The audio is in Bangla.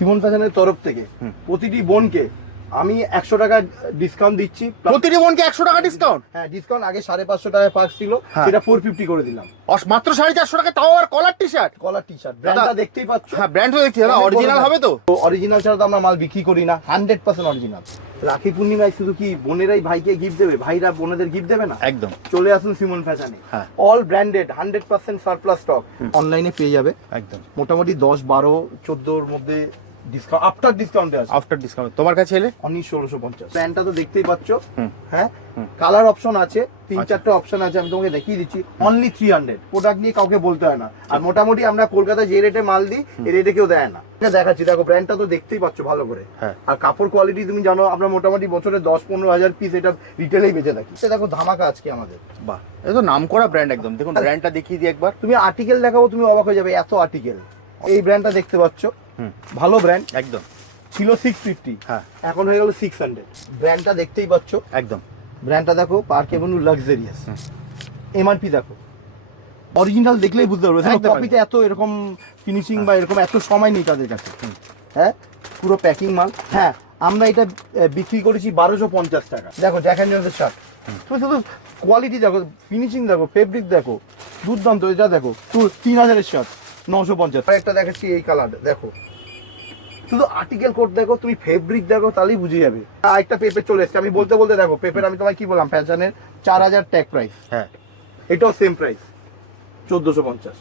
সিমন ফ্যাশনের তরফ থেকে প্রতিটি বোনকে আমি একশো টাকা ডিসকাউন্ট দিচ্ছি। প্রতিটি বোনকে একশো টাকা ডিসকাউন্ট হ্যাঁ ডিসকাউন্ট আগে সাড়ে পাঁচশো টাকায় পার্ক ছিল হ্যাঁ। সেটা ফোর ফিফটি করে দিলাম। মাত্র সাড়ে চারশো টাকা তাও আর কলার টি শার্ট কলার টি শার্ট ব্র্যান্ডটা দেখতেই পাচ্ছ? হ্যাঁ ব্র্যান্ড তো দেখছি দাদা অরিজিনাল হবে তো? অরিজিনাল ছাড়া তো আমরা মাল বিক্রি করি না হান্ড্রেড পার্সেন্ট অরিজিনাল রাখি পূর্ণিমায় শুধু কি বোনেরাই ভাইকে গিফট দেবে? ভাইরা বোনেদের গিফট দেবে না? একদম। চলে আসুন সিমন ফ্যাশনে। All branded hundred percent surplus stock অনলাইনে পেয়ে যাবে। একদম। মোটামুটি দশ বারো চোদ্দোর মধ্যে ডিসকাউন্ট আফটার ডিসকাউন্টে আছে। আফটার ডিসকাউন্ট তোমার কাছে এলে? অনলি ষোলোশো পঞ্চাশ। প্যান্টটা তো দেখতেই পাচ্ছ। হ্যাঁ? কালার অপশন আছে। তিন আচ্ছা। চারটে অপশন আছে আমি তোমাকে দেখিয়ে দিচ্ছি। অনলি থ্রি হান্ড্রেড প্রোডাক্ট নিয়ে কাউকে বলতে হয় না। আর মোটামুটি আমরা কলকাতায় যে রেটে মাল দিই এই রেটে কেউ দেয় না। দেখাচ্ছি। দেখো ব্র্যান্ডটা তো দেখতেই পাচ্ছ ভালো করে। হ্যাঁ। আর কাপড় কোয়ালিটি তুমি জানো আমরা মোটামুটি বছরে দশ পনেরো হাজার পিস এটা রিটেলেই বেঁচে থাকি। সে দেখো ধামাকা আজকে আমাদের। বাহ। এটা তো নাম করা ব্র্যান্ড একদম। দেখুন ব্র্যান্ডটা দেখিয়ে দিই একবার। তুমি আর্টিকেল দেখাবো তুমি অবাক হয়ে যাবে। এত আর্টিকেল এই ব্র্যান্ডটা দেখতে পাচ্ছ। ভালো ব্র্যান্ড একদম। ছিল সিক্স ফিফটি হ্যাঁ। এখন হয়ে গেল সিক্স হান্ড্রেড ব্র্যান্ডটা দেখতেই পাচ্ছ। একদম। ব্র্যান্ডটা দেখো পার্ক এভিনিউ লাক্সারিয়াস এমআরপি দেখো। অরিজিনাল দেখলেই বুঝতে পারবে। কপিতে এত এরকম ফিনিশিং বা এরকম এত সময় নেই তাদের কাছে। হ্যাঁ? পুরো প্যাকিং মাল। হ্যাঁ আমরা এটা বিক্রি করেছি বারোশো পঞ্চাশ টাকা। দেখো অ্যান্ড জন্সের শার্ট তুমি শুধু কোয়ালিটি দেখো ফিনিশিং দেখো ফেব্রিক দেখো দুর্দান্ত এটা দেখো। তিন হাজারের শার্ট নশো পঞ্চাশ। একটা দেখাচ্ছি এই কালার দেখো। শুধু আর্টিকেল কোড দেখো তুমি ফেব্রিক দেখো তাহলেই বুঝে যাবে। একটা পেপে চলে এসছে আমি বলতে বলতে দেখো পেপের আমি তোমায় কি বললাম ফ্যাশনের চার হাজার ট্যাগ প্রাইস হ্যাঁ। এটাও সেম প্রাইস চোদ্দোশো পঞ্চাশ।